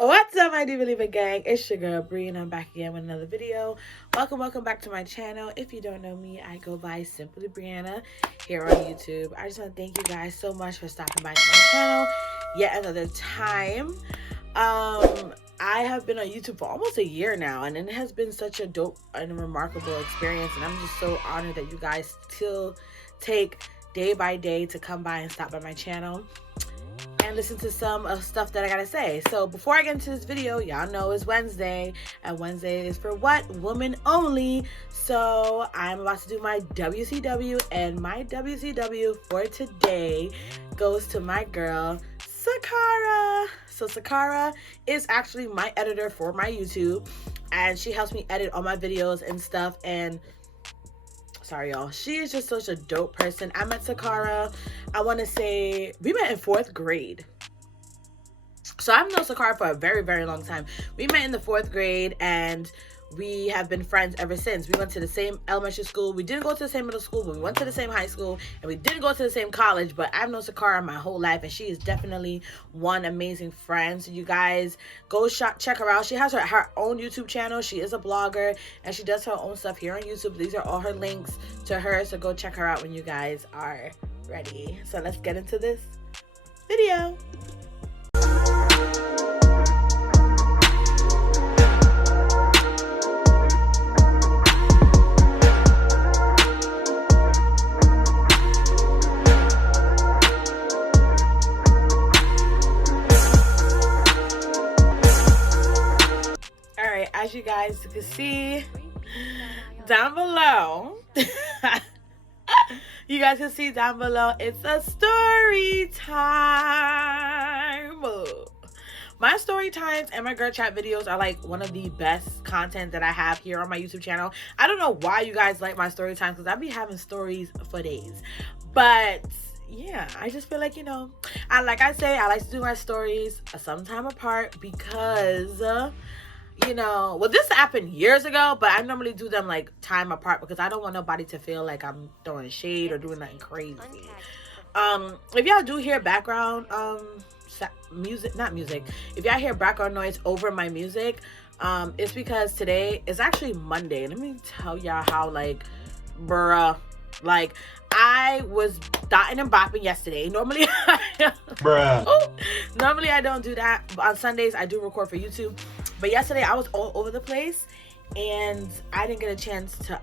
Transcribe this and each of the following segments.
What's up, my Do Believer gang? It's your girl Briana. I'm back again with another video. Welcome back to my channel. If you don't know me, I go by Simply Briana here on YouTube. I just want to thank you guys so much for stopping by to my channel yet another time. I have been on YouTube for almost a year now, and it has been such a dope and remarkable experience, and I'm just so honored that you guys still take day by day to come by and stop by my channel and listen to some of stuff that I gotta say. So before I get into this video, y'all know it's Wednesday, and Wednesday is for what? Women only. So I'm about to do my WCW, and my WCW for today goes to my girl Sakara. So Sakara is actually my editor for my YouTube, and she helps me edit all my videos and stuff. And sorry y'all, she is just such a dope person. I met Sakara, I want to say we met in 4th grade. So I've known Sakara for a very long time. We met in the 4th grade, and we have been friends ever since. We went to the same elementary school. We didn't go to the same middle school, but we went to the same high school, and we didn't go to the same college. But I've known Sakara my whole life, and she is definitely one amazing friend. So you guys go check her out. She has her own YouTube channel. She is a blogger, and she does her own stuff here on YouTube. These are all her links to her, so go check her out when you guys are ready. So let's get into this video. As you guys can see down below, you guys can see down below, it's a story time. My story times and my girl chat videos are like one of the best content that I have here on my YouTube channel. I don't know why you guys like my story times, because I be having stories for days, but yeah, I just feel like, you know, I like to do my stories sometime apart, because you know, well, this happened years ago, but I normally do them like time apart because I don't want nobody to feel like I'm throwing shade or doing nothing crazy. If y'all do hear background music, not music, if y'all hear background noise over my music, it's because today is actually Monday. Let me tell y'all how, like, bruh, like, I was dotting and bopping yesterday. Normally normally I don't do that, but on Sundays I do record for YouTube. But yesterday I was all over the place, and I didn't get a chance to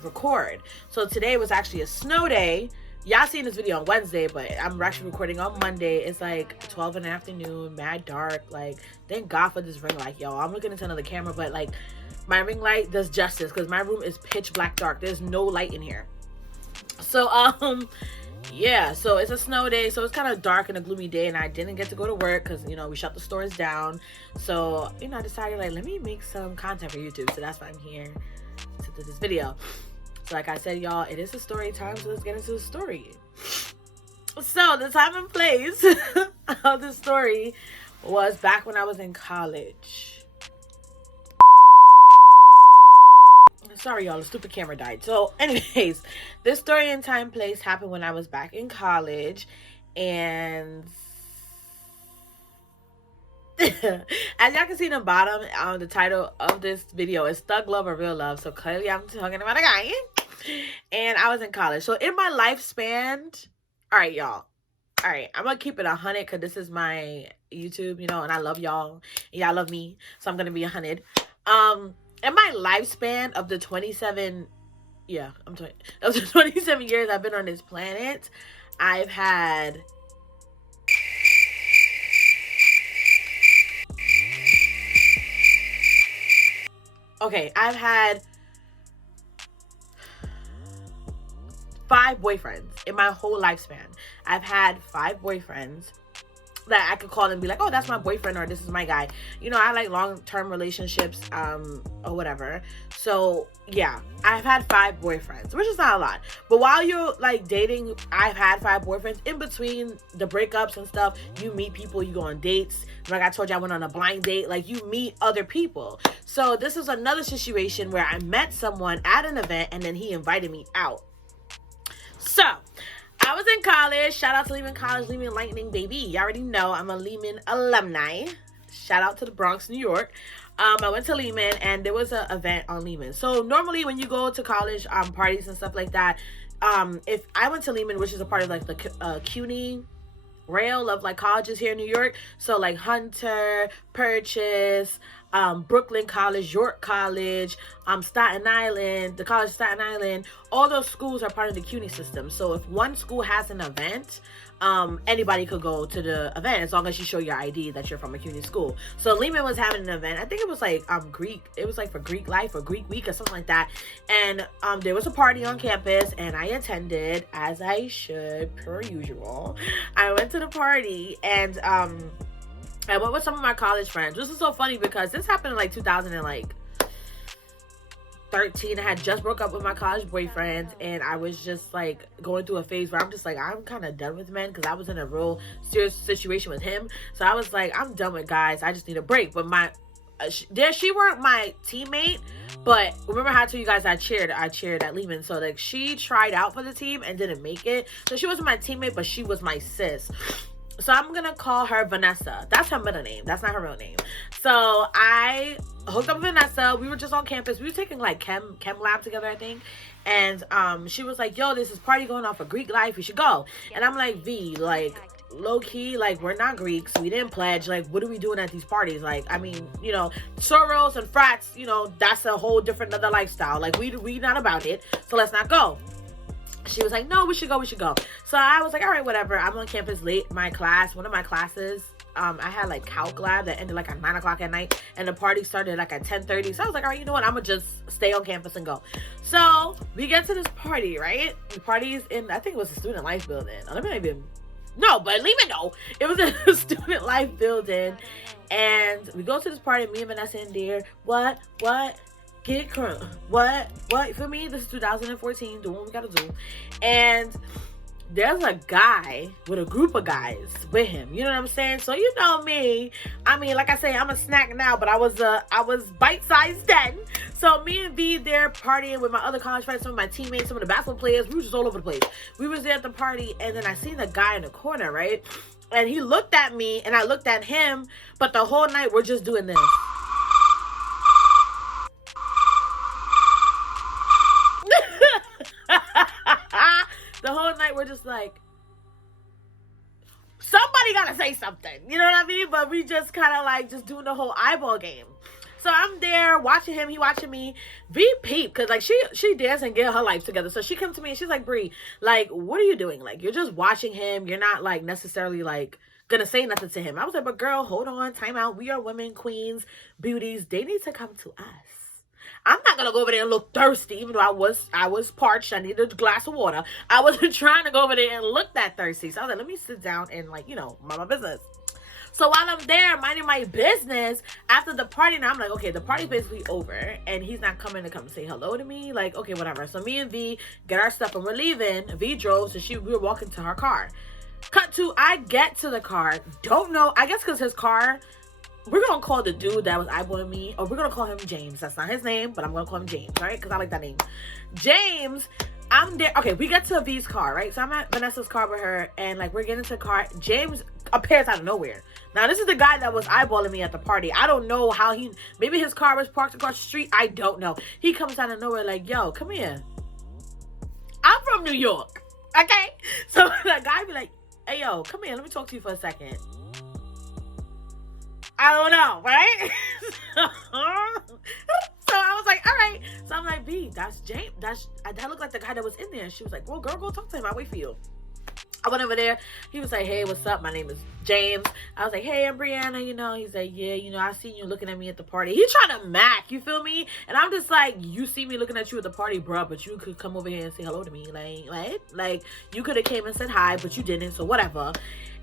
record. So today was actually a snow day. Y'all seen this video on Wednesday, but I'm actually recording on Monday. It's like 12 in the afternoon, mad dark. Like, thank God for this ring light, y'all. I'm looking into another camera, but like, my ring light does justice because my room is pitch black dark. There's no light in here. So yeah, so it's a snow day, so it's kind of dark and a gloomy day, and I didn't get to go to work because, you know, we shut the stores down. So, you know, I decided, like, let me make some content for YouTube. So that's why I'm here to do this video. So like I said, y'all, it is a story time, so let's get into the story. So the time and place of the story was back when I was in college. Sorry, y'all, the stupid camera died. So anyways, this story and time place happened when I was back in college, and as y'all can see in the bottom, the title of this video is Thug Love or Real Love. So clearly I'm talking about a guy, and I was in college. So in my lifespan, all right, y'all, all right, I'm gonna keep it 100 because this is my YouTube, you know, and I love y'all and y'all love me, so I'm gonna be 100. In my lifespan of the 27 years I've been on this planet, I've had I've had 5 boyfriends in my whole lifespan. I've had 5 boyfriends that I could call and be like, oh, that's my boyfriend, or this is my guy. You know, I like long-term relationships, or whatever. So yeah, I've had 5 boyfriends, which is not a lot. But while you're like dating, I've had 5 boyfriends. In between the breakups and stuff, you meet people, you go on dates. Like I told you, I went on a blind date. Like, you meet other people. So this is another situation where I met someone at an event, and then he invited me out. So I was in college. Shout out to Lehman College, Lehman Lightning, baby. You already know I'm a Lehman alumni. Shout out to the Bronx, New York. I went to Lehman, and there was an event on Lehman. So normally when you go to college parties and stuff like that, if I went to Lehman, which is a part of like the CUNY rail of like colleges here in New York, so like Hunter, Purchase, Brooklyn College, York College, Staten Island, the College of Staten Island, all those schools are part of the CUNY system. So if one school has an event, anybody could go to the event as long as you show your ID that you're from a CUNY school. So Lehman was having an event. I think it was like Greek. It was like for Greek life or Greek week or something like that. And there was a party on campus, and I attended, as I should, per usual. I went to the party, and I went with some of my college friends. This is so funny because this happened in like 2013. I had just broke up with my college boyfriend, and I was just like going through a phase where I'm just like, I'm kind of done with men, because I was in a real serious situation with him. So I was like, I'm done with guys. I just need a break. But she weren't my teammate, but remember how I told you guys I cheered at Lehman. So like she tried out for the team and didn't make it. So she wasn't my teammate, but she was my sis. So I'm gonna call her Vanessa. That's her middle name. That's not her real name. So I hooked up with Vanessa. We were just on campus. We were taking like chem lab together, I think. And she was like, yo, there's this party going on for Greek life. You should go. And I'm like, V, like, low key, like, we're not Greeks. We didn't pledge. Like, what are we doing at these parties? Like, I mean, you know, sorors and frats, you know, that's a whole different other lifestyle. Like, we not about it. So let's not go. She was like, no, we should go. So I was like, all right, whatever. I'm on campus late. One of my classes, I had like calc lab that ended like at 9 o'clock at night, and the party started like at 10:30. So I was like, all right, you know what? I'm gonna just stay on campus and go. So we get to this party, right? The party's in, I think it was a student life building. But Lehman, no. It was in a student life building. And we go to this party, me and Vanessa in there. What? Get crunk. What? For me, this is 2014. Do what we gotta do. And there's a guy with a group of guys with him. You know what I'm saying? So you know me. I mean, like I say, I'm a snack now, but I was bite-sized then. So me and V there partying with my other college friends, some of my teammates, some of the basketball players. We were just all over the place. We was there at the party, and then I seen the guy in the corner, right? And he looked at me, and I looked at him, but the whole night we're just doing this. The whole night we're just like, somebody gotta say something, you know what I mean? But we just kind of like just doing the whole eyeball game. So I'm there watching him, he watching me. V peep, because like she dance and get her life together. So she comes to me and she's like, Bree, like, what are you doing? Like, you're just watching him. You're not like necessarily like gonna say nothing to him. I was like, but girl, hold on, time out. We are women, queens, beauties. They need to come to us. I'm not gonna go over there and look thirsty, even though I was parched. I needed a glass of water. I wasn't trying to go over there and look that thirsty. So I was like, let me sit down and like, you know, mind my business. So while I'm there minding my business, after the party, now I'm like, okay, the party's basically over, and he's not coming to come say hello to me. Like, okay, whatever. So me and V get our stuff and we're leaving. V drove, so we were walking to her car. Cut to, I get to the car. Don't know, I guess because his car, we're gonna call the dude that was eyeballing me, or we're gonna call him James. That's not his name, but I'm gonna call him James, right? Because I like that name. James, I'm there. Okay, we get to V's car, right? So I'm at Vanessa's car with her, and like we're getting to the car. James appears out of nowhere. Now this is the guy that was eyeballing me at the party. I don't know how maybe his car was parked across the street. I don't know. He comes out of nowhere like, yo, come here. I'm from New York, okay? So the guy be like, hey, yo, come here. Let me talk to you for a second. I don't know, right? So I was like, all right. So I'm like, B, that's James. That looked like the guy that was in there. And she was like, well, girl, go talk to him. I'll wait for you. I went over there. He was like, hey, what's up? My name is James. I was like, hey, I'm Briana. You know, he's like, yeah, you know, I seen you looking at me at the party. He trying to mac, you feel me? And I'm just like, you see me looking at you at the party, bruh, but you could come over here and say hello to me. Like you could have came and said hi, but you didn't, so whatever.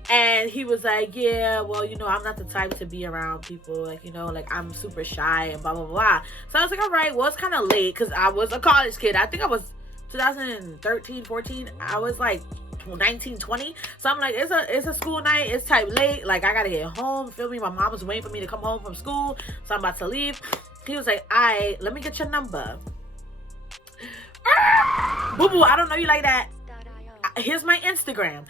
And he was like, yeah, well, you know, I'm not the type to be around people. Like, you know, like, I'm super shy and blah, blah, blah. So I was like, all right, well, it's kind of late because I was a college kid. I think I was 2013, 14. I was like 19, 20. So I'm like, it's a school night. It's type late. Like, I got to get home. Feel me? My mom was waiting for me to come home from school. So I'm about to leave. He was like, all right, let me get your number. Boo-boo, I don't know you like that. Here's my Instagram.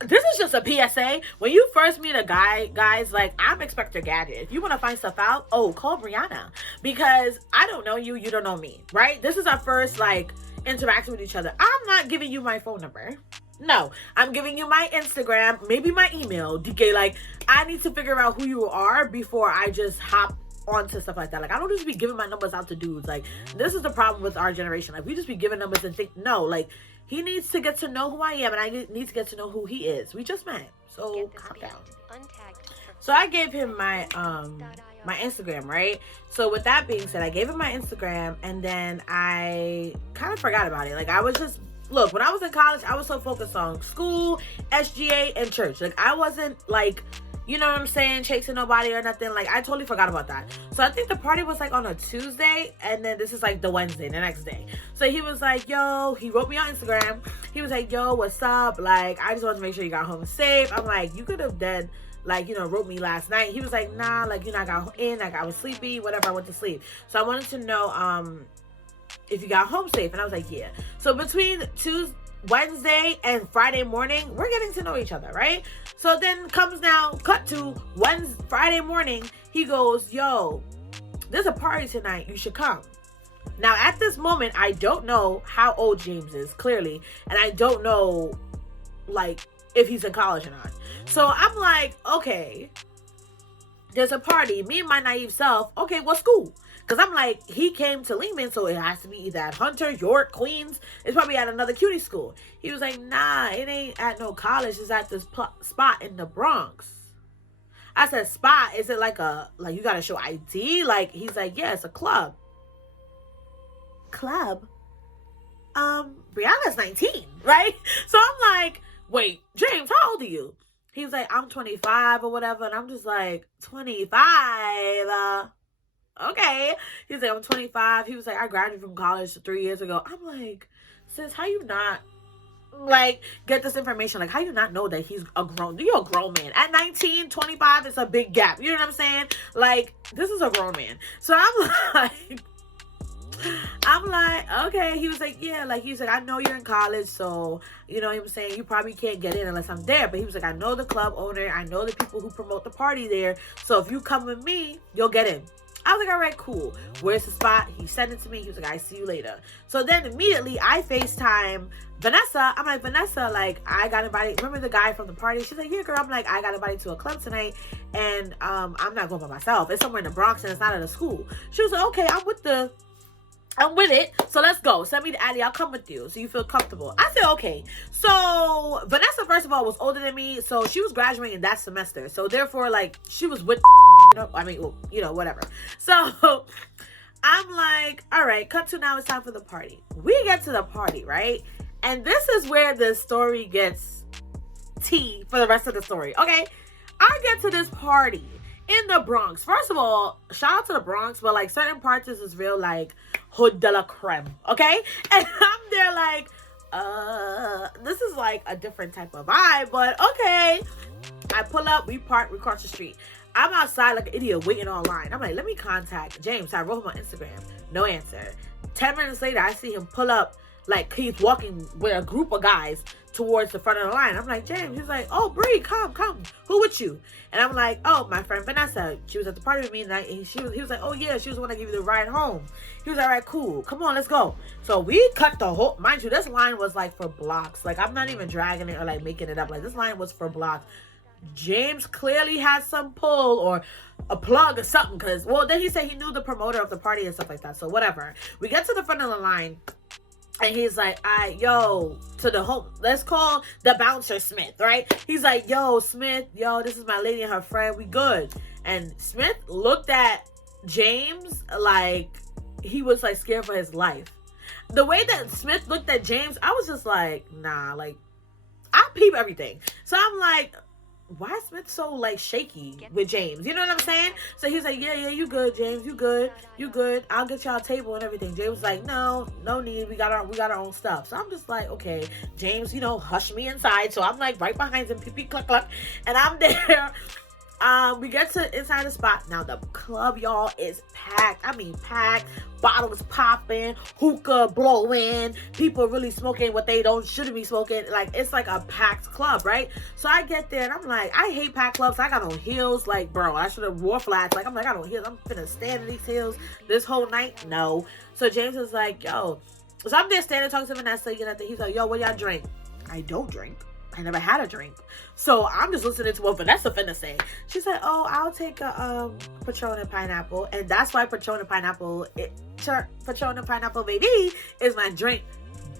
this is just a PSA. When you first meet a guy, guys, like, I'm Inspector Gadget. If you want to find stuff out, oh, call Briana. Because I don't know you, you don't know me, right? This is our first, like, interaction with each other. I'm not giving you my phone number. No, I'm giving you my Instagram, maybe my email. DK, like, I need to figure out who you are before I just hop onto stuff like that. Like, I don't just be giving my numbers out to dudes. Like, this is the problem with our generation. Like, we just be giving numbers and think, no, like, he needs to get to know who I am, and I need to get to know who he is. We just met, so calm down. So I gave him my my Instagram, right? So with that being said, I gave him my Instagram, and then I kind of forgot about it. Like, I was just, look, when I was in college, I was so focused on school, SGA, and church. Like, I wasn't, like, you know what I'm saying, chasing nobody or nothing. Like, I totally forgot about that. So I think the party was like on a Tuesday, and then this is like the Wednesday, the next day. So he was like, yo, he wrote me on Instagram. He was like, yo, what's up? Like, I just wanted to make sure you got home safe. I'm like, you could have done, like, you know, wrote me last night. He was like, nah, like, you know, I got in, like, I was sleepy, whatever, I went to sleep. So I wanted to know if you got home safe. And I was like, yeah. So between Wednesday and Friday morning, we're getting to know each other, right? So then comes now, cut to Friday morning, he goes, yo, there's a party tonight, you should come. Now, at this moment, I don't know how old James is, clearly, and I don't know, like, if he's in college or not. So I'm like, okay, there's a party, me and my naive self, okay, what school? Because I'm like, he came to Lehman, so it has to be either at Hunter, York, Queens. It's probably at another cutie school. He was like, nah, it ain't at no college. It's at this spot in the Bronx. I said, spot? Is it like you got to show ID? Like, he's like, yeah, it's a club. Club? Briana's 19, right? So I'm like, wait, James, how old are you? He was like, I'm 25 or whatever. And I'm just like, 25? Okay. He's like, I'm 25. He was like, I graduated from college 3 years ago. I'm like, sis, how you not, like, get this information? Like, how you not know that he's you're a grown man? At 19, 25, it's a big gap. You know what I'm saying? Like, this is a grown man. So I'm like, okay. He was like, yeah, like, he was like, I know you're in college, so, you know what I'm saying, you probably can't get in unless I'm there. But he was like, I know the club owner. I know the people who promote the party there. So if you come with me, you'll get in. I was like, all right, cool. Where's the spot? He sent it to me. He was like, I see you later. So then immediately I FaceTime Vanessa. I'm like, Vanessa, like, I got invited. Remember the guy from the party? She's like, yeah, girl. I'm like, I got invited to a club tonight, and I'm not going by myself. It's somewhere in the Bronx, and it's not at a school. She was like, okay, I'm with it. So let's go. Send me the Addy. I'll come with you so you feel comfortable. I said, okay. So Vanessa, first of all, was older than me. So she was graduating that semester. So therefore, like, she was with, you know, I mean, well, you know, whatever. So I'm like, all right, cut to now. It's time for the party. We get to the party, right? And this is where the story gets tea for the rest of the story. Okay. I get to this party in the Bronx. First of all, shout out to the Bronx, but like certain parts is real like hood de la creme, okay? And I'm there like, this is like a different type of vibe, but okay. I pull up, we cross the street. I'm outside like an idiot waiting online. I'm like, let me contact James. So I wrote him on Instagram. No answer. 10 minutes later, I see him pull up, like he's walking with a group of guys towards the front of the line. I'm like, James. He's like, oh, Bree, come. Who with you? And I'm like, oh, my friend Vanessa. She was at the party with me, and he was like, oh yeah, she was the one that gave you the ride home. He was like, all right, cool. Come on, let's go. So we cut the whole, mind you, this line was like for blocks. Like, I'm not even dragging it or like making it up. Like, this line was for blocks. James clearly had some pull or a plug or something, because, well, then he said he knew the promoter of the party and stuff like that. So whatever. We get to the front of the line, and he's like, to the home, let's call the bouncer Smith, right? He's like, yo, Smith, this is my lady and her friend, we good. And Smith looked at James like he was like scared for his life. The way that Smith looked at James, I was just like, nah, like, I peep everything. So I'm like, why is Smith so like shaky with James? You know what I'm saying? So he's like, yeah, you good, James, you good, I'll get y'all a table and everything. James was like, no need, we got our own stuff. So I'm just like, okay, James, hush me inside. So I'm like right behind him, pee cluck cluck, and I'm there. We get to inside the spot. Now the club, y'all, is packed. I mean packed. Bottles popping, hookah blowing, people really smoking what they shouldn't be smoking. Like, it's like a packed club, right? So I get there and I'm like, I hate packed clubs. I got on heels. Like, bro, I should have wore flats. Like, I'm like, I got on heels. I'm finna stand in these heels this whole night. No. So James is like, yo. So I'm there standing talking to Vanessa. He's like, yo, what y'all drink? I don't drink. I never had a drink. So I'm just listening to what Vanessa finna say. She's like, oh, I'll take a Patron and pineapple. And that's why Patron and pineapple, baby, is my drink,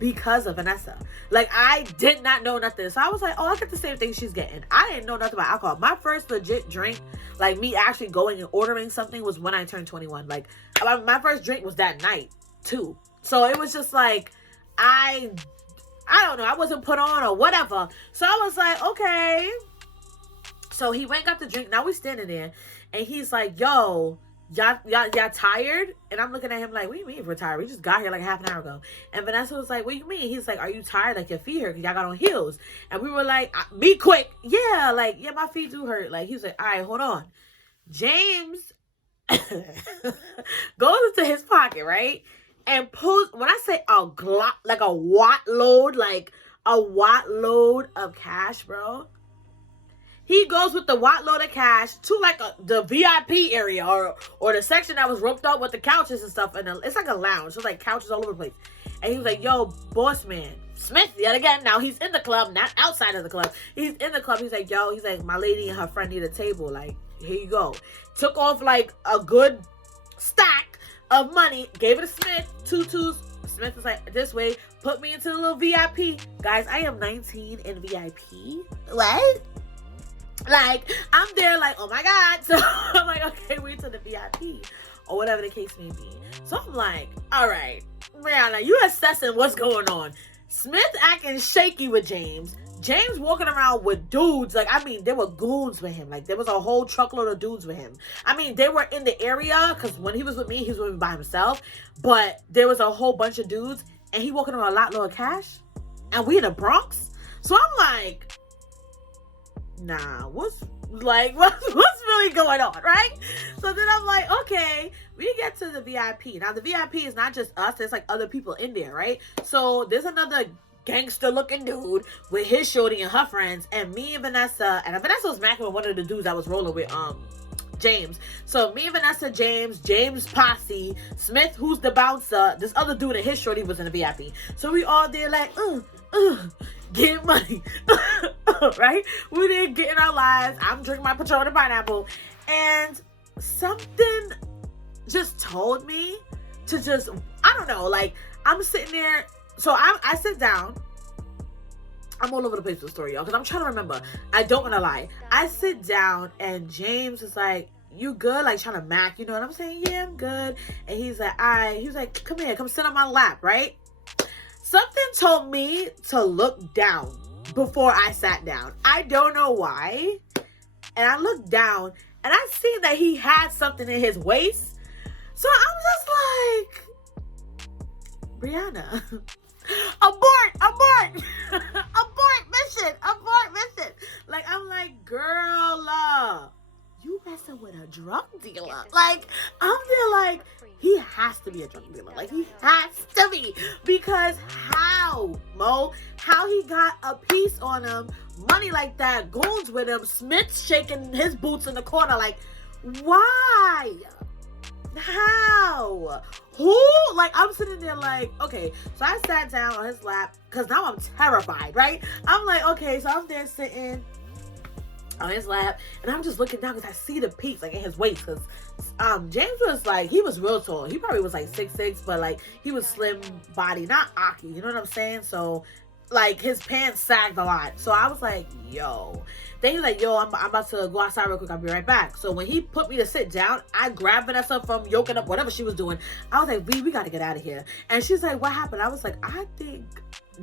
because of Vanessa. Like, I did not know nothing. So I was like, oh, I get the same thing she's getting. I didn't know nothing about alcohol. My first legit drink, like me actually going and ordering something, was when I turned 21. Like, my first drink was that night too. So it was just like, I don't know, I wasn't put on or whatever. So I was like, okay. So he went and got the drink. Now we standing there and he's like, yo, y'all tired? And I'm looking at him like, what do you mean we're tired? We just got here like half an hour ago. And Vanessa was like, what do you mean? He's like, are you tired? Like, your feet hurt because y'all got on heels. And we were like, be quick. Yeah, like, yeah, my feet do hurt. Like, he was like, all right, hold on. James goes into his pocket, right? And pulls, when I say a watt load of cash, bro. He goes with the watt load of cash to like the VIP area or the section that was roped up with the couches and stuff. And it's like a lounge. So it's like couches all over the place. And he was like, yo, boss man. Smith, yet again. Now he's in the club, not outside of the club. He's in the club. He's like, yo, my lady and her friend need a table. Like, here you go. Took off like a good stack of money, gave it to Smith, tutus. Smith was like, this way, put me into the little VIP. Guys, I am 19 in VIP. What? Like, I'm there like, oh my God. So I'm like, okay, wait till the VIP or whatever the case may be. So I'm like, all right, Briana, you assessing what's going on. Smith acting shaky with James. James walking around with dudes. Like, I mean, there were goons with him. Like, there was a whole truckload of dudes with him. I mean, they were in the area because when he was with me, he was with me by himself. But there was a whole bunch of dudes and he walking around a lot lower cash. And we in the Bronx. So I'm like, nah, what's really going on, right? So then I'm like, okay, we get to the VIP. Now, the VIP is not just us. There's like other people in there, right? So there's another gangster looking dude with his shorty and her friends, and me and Vanessa was macking with one of the dudes I was rolling with, James. So me and Vanessa, James posse, Smith, who's the bouncer, this other dude and his shorty was in the VIP. So we all there like, getting money, right? We there getting our lives. I'm drinking my Patron and pineapple, and something just told me to just, I don't know, like, I'm sitting there. So I sit down. I'm all over the place with the story, y'all, because I'm trying to remember. I don't want to lie. I sit down, and James is like, you good? Like, trying to mac, you know what I'm saying? Yeah, I'm good. And he's like, he was like, come here, come sit on my lap, right? Something told me to look down before I sat down. I don't know why. And I looked down, and I seen that he had something in his waist. So I'm just like, Briana, abort mission. Like, I'm like, girl, you messing with a drug dealer. Like, I'm there like, he has to be a drug dealer. Like, he has to be. Because how he got a piece on him, money like that, goons with him, Smith shaking his boots in the corner. Like, why? How? Who? Like, I'm sitting there like, okay. So I sat down on his lap because now I'm terrified, right? I'm like, okay. So I'm there sitting on his lap, and I'm just looking down because I see the piece like in his waist. Because James was like, he was real tall. He probably was like 6'6", but like he was slim body, not Aki. You know what I'm saying? So like his pants sagged a lot. So I was like, yo. Then he's like, yo, I'm about to go outside real quick. I'll be right back. So when he put me to sit down, I grabbed Vanessa from yoking up whatever she was doing. I was like, we got to get out of here. And she's like, what happened? I was like, I think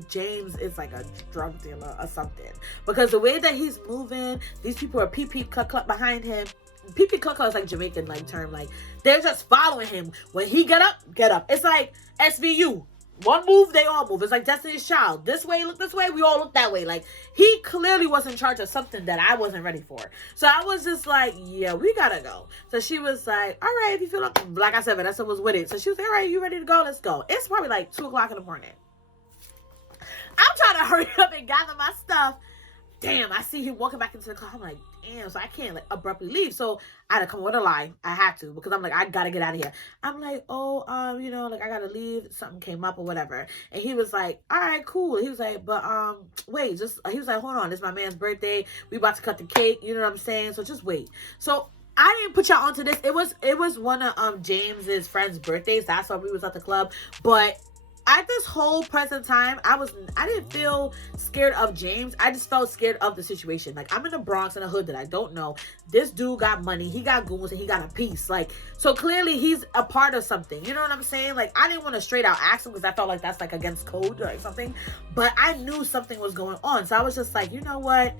James is like a drug dealer or something. Because the way that he's moving, these people are peep cluck cluck behind him. Peep cluck cluck is like Jamaican like term. Like, they're just following him. When he get up. It's like SVU. One move, they all move. It's like Destiny's Child. This way, look this way, we all look that way. Like, he clearly was in charge of something that I wasn't ready for. So I was just like, yeah, we gotta go. So she was like, all right, if you feel like I said, Vanessa was with it. So she was like, all right, you ready to go? Let's go. It's probably like 2 o'clock in the morning. I'm trying to hurry up and gather my stuff. Damn, I see him walking back into the car. I'm like, damn, so I can't like abruptly leave. So I had to come with a lie. I had to, because I'm like, I gotta get out of here. I'm like, oh, you know, like I gotta leave. Something came up or whatever. And he was like, all right, cool. He was like, but wait, he was like, hold on, it's my man's birthday. We about to cut the cake. You know what I'm saying? So just wait. So I didn't put y'all onto this. It was one of James's friends' birthdays. That's why we was at the club. But at this whole present time, I didn't feel scared of James. I just felt scared of the situation. Like, I'm in the Bronx, in a hood that I don't know. This dude got money. He got goons and he got a piece. Like, so clearly he's a part of something. You know what I'm saying? Like, I didn't want to straight out ask him because I felt like that's like against code or like something. But I knew something was going on. So I was just like, you know what?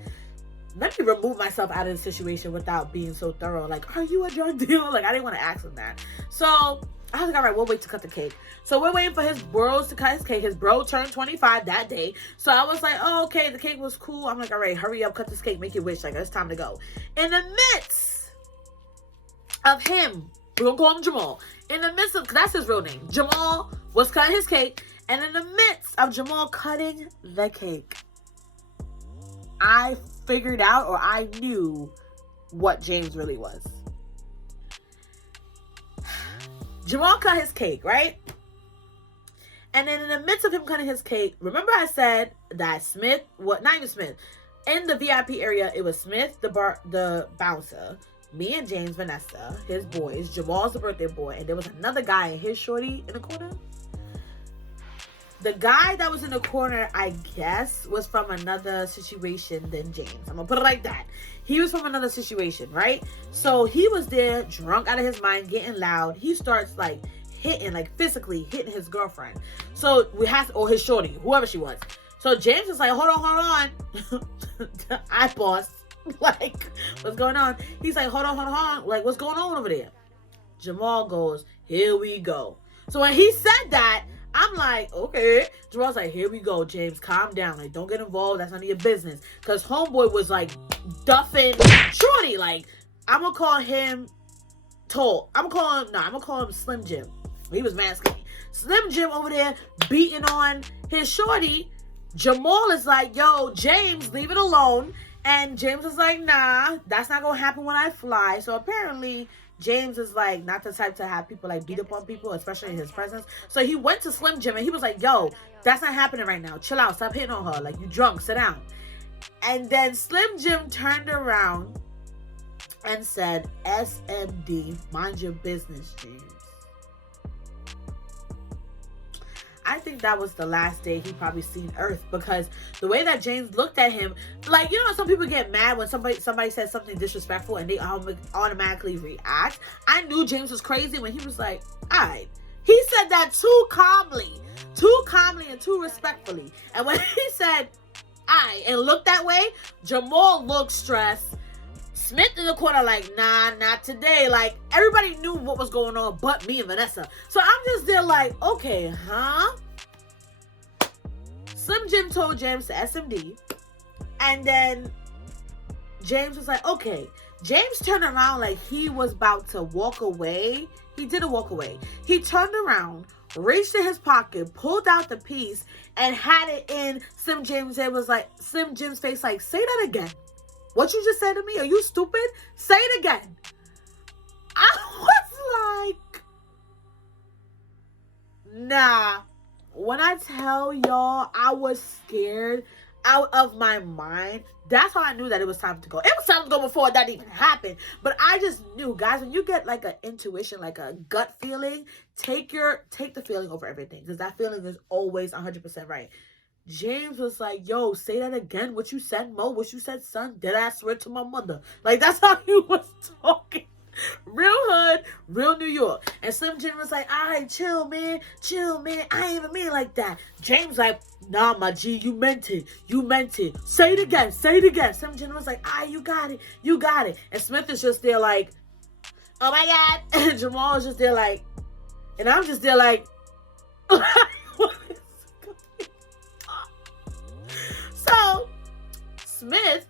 Let me remove myself out of the situation without being so thorough. Like, are you a drug dealer? Like, I didn't want to ask him that. So I was like, all right, we'll wait to cut the cake. So we're waiting for his bros to cut his cake. His bro turned 25 that day. So I was like, oh, okay, the cake was cool. I'm like, all right, hurry up, cut this cake, make your wish. Like, it's time to go. In the midst of him, we're going to call him Jamal. In the midst of, because that's his real name. Jamal was cutting his cake. And in the midst of Jamal cutting the cake, I figured out, or I knew what James really was. Jamal cut his cake, right? And then in the midst of him cutting his cake, remember I said that Smith, not even Smith, in the VIP area, it was Smith, the bouncer, me and James, Vanessa, his boys, Jamal's the birthday boy, and there was another guy and his shorty in the corner. The guy that was in the corner, I guess, was from another situation than James. I'm gonna put it like that. He was from another situation, right? So he was there, drunk out of his mind, getting loud. He starts like hitting, like physically hitting his girlfriend. So or his shorty, whoever she was. So James is like, hold on. I boss. Like, what's going on? He's like, hold on. Like, what's going on over there? Jamal goes, here we go. So when he said that, I'm like, okay. Jamal's like, here we go, James, calm down. Like, don't get involved. That's none of your business. Because homeboy was like duffing shorty. Like, I'm going to call him Tall. I'm going to call him Slim Jim. He was mad skinny. Slim Jim over there beating on his shorty. Jamal is like, yo, James, leave it alone. And James is like, nah, that's not going to happen when I fly. So apparently James is like not the type to have people like beat up on people, especially in his presence. So he went to Slim Jim and he was like, yo, that's not happening right now. Chill out. Stop hitting on her. Like, you drunk. Sit down. And then Slim Jim turned around and said, SMD, mind your business, James. I think that was the last day he probably seen Earth, because the way that James looked at him, like, you know, some people get mad when somebody says something disrespectful and they automatically react. I knew James was crazy when he was like, all right. He said that too calmly and too respectfully. And when he said, all right, and looked that way, Jamal looked stressed. Smith in the corner like, nah, not today. Like, everybody knew what was going on but me and Vanessa. So I'm just there like, okay, huh? Slim Jim told James to SMD. And then James was like, okay. James turned around like he was about to walk away. He didn't walk away. He turned around, reached in his pocket, pulled out the piece, and had it in Slim Jim's head. Was like, Slim Jim's face like, say that again. What you just said to me? Are you stupid? Say it again. I was like, nah. When I tell y'all I was scared out of my mind, that's how I knew that it was time to go. It was time to go before that even happened. But I just knew, guys, when you get like an intuition, like a gut feeling, take the feeling over everything. Because that feeling is always 100% right. James was like, yo, say that again. What you said, Mo? What you said, son? Did I swear to my mother? Like, that's how he was talking. Real hood, real New York. And Slim Jim was like, all right, chill, man. Chill, man. I ain't even mean like that. James like, nah, my G, you meant it. You meant it. Say it again. Say it again. Slim Jim was like, ah, you got it. You got it. And Smith is just there like, oh, my God. And Jamal is just there like, and I'm just there like, Smith,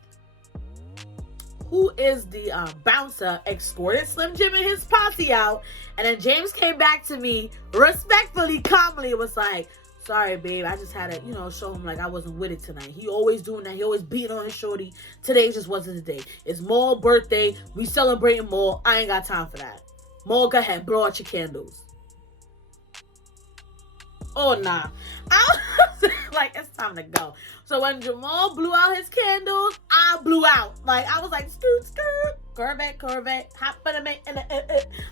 who is the bouncer, escorted Slim Jim and his posse out. And then James came back to me respectfully, calmly, was like, sorry, babe, I just had to, show him like I wasn't with it tonight. He always doing that. He always beating on his shorty. Today just wasn't the day. It's Maul's birthday. We celebrating Maul. I ain't got time for that. Maul, go ahead. Blow out your candles. Oh, nah. I was like, it's time to go. So when Jamal blew out his candles, I blew out. Like, I was like, scoot, scoot, Corvette, hop for the mate.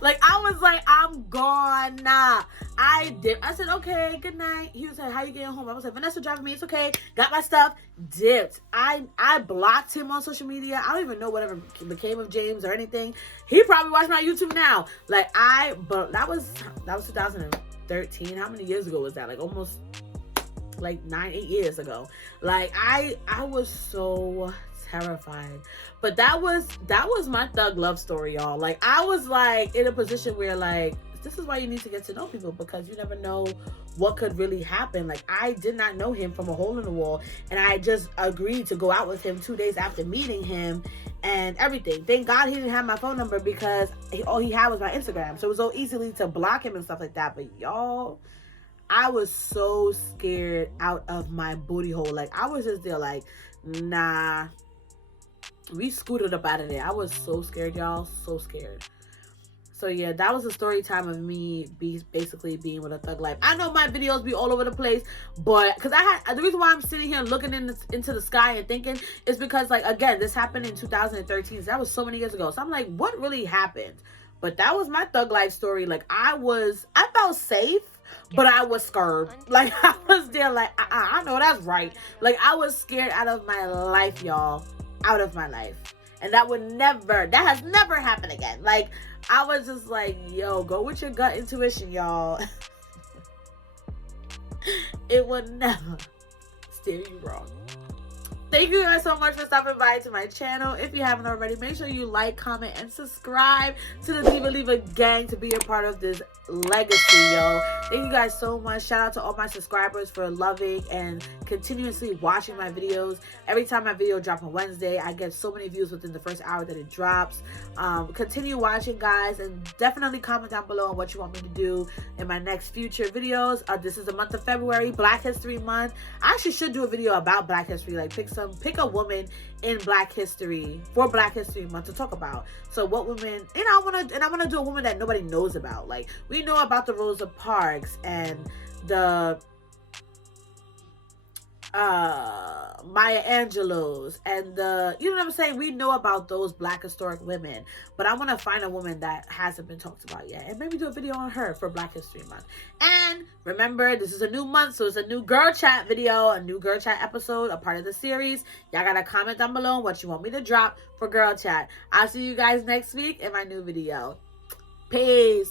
Like, I was like, I'm gone. Nah. I said, okay, good night. He was like, how you getting home? I was like, Vanessa driving me. It's okay. Got my stuff. Dipped. I blocked him on social media. I don't even know whatever became of James or anything. He probably watched my YouTube now. Like, but that was 2013. How many years ago was that? Like almost like 8 years ago. Like I was so terrified. But that was my thug love story, y'all. Like I was like in a position where like this is why you need to get to know people, because you never know what could really happen. Like I did not know him from a hole in the wall, and I just agreed to go out with him 2 days after meeting him and everything. Thank God he didn't have my phone number, because all he had was my Instagram. So it was so easily to block him and stuff like that. But y'all, I was so scared out of my booty hole. Like I was just there like, nah. We scooted up out of there. I was so scared, y'all. So scared. So yeah, that was a story time of me basically being with a thug life. I know my videos be all over the place, but because the reason why I'm sitting here looking into the sky and thinking is because, like, again, this happened in 2013. So that was so many years ago. So I'm like, what really happened? But that was my thug life story. Like I felt safe, but I was scared. Like I was there like, I know that's right. Like I was scared out of my life, y'all. Out of my life. And that has never happened again. Like I was just like, yo, go with your gut intuition, y'all. It would never steer you wrong. Thank you guys so much for stopping by to my channel. If you haven't already, make sure you like, comment, and subscribe to the Diva Leaver gang to be a part of this legacy, yo. Thank you guys so much. Shout out to all my subscribers for loving and continuously watching my videos. Every time my video drops on Wednesday, I get so many views within the first hour that it drops. Continue watching, guys, and definitely comment down below on what you want me to do in my next future videos. This is the month of February, Black History Month. I actually should do a video about Black history, like pick a woman in Black history for Black History Month to talk about. So what women, and I want to do a woman that nobody knows about. Like we know about the Rosa Parks and the Maya Angelou's and you know what I'm saying? We know about those Black historic women, but I want to find a woman that hasn't been talked about yet and maybe do a video on her for Black History Month. And remember, this is a new month, so it's a new girl chat video, a new girl chat episode, a part of the series. Y'all gotta comment down below what you want me to drop for girl chat. I'll see you guys next week in my new video. Peace.